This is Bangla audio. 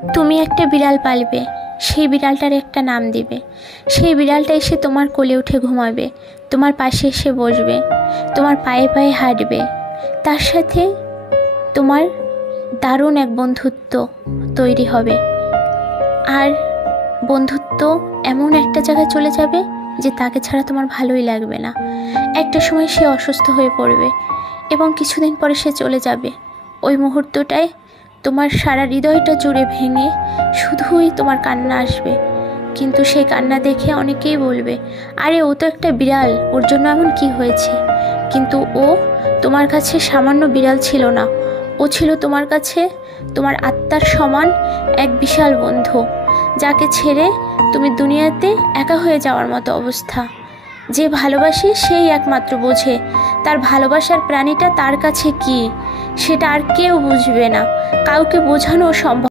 তুমি একটা বিড়াল পালবে, সেই বিড়ালটার একটা নাম দিবে। সেই বিড়ালটা এসে তোমার কোলে উঠে ঘুমাবে, তোমার পাশে এসে বসবে, তোমার পায়ে পায়ে হাঁটবে। তার সাথে তোমার দারুণ এক বন্ধুত্ব তৈরি হবে। আর বন্ধুত্ব এমন একটা জায়গায় চলে যাবে যে তাকে ছাড়া তোমার ভালোই লাগবে না। একটা সময় সে অসুস্থ হয়ে পড়বে এবং কিছুদিন পরে সে চলে যাবে। ওই মুহূর্তটায় তোমার সারা হৃদয়টা জুড়ে ভেঙে শুধুই তোমার কান্না আসবে। কিন্তু সেই কান্না দেখে অনেকেই বলবে, আরে ও তো একটা বিড়াল, ওর জন্য এমন কি হয়েছে? কিন্তু ও তোমার কাছে সামান্য বিড়াল ছিল না, ও ছিল তোমার কাছে তোমার আত্মার সমান এক বিশাল বন্ধু, যাকে ছেড়ে তুমি দুনিয়াতে একা হয়ে যাওয়ার মতো অবস্থা। যে ভালোবাসে সেই একমাত্র বোঝে তার ভালোবাসার প্রাণীটা তার কাছে কি, সেটা আর কেউ বুঝবে না, কাউকে বোঝানো সম্ভব।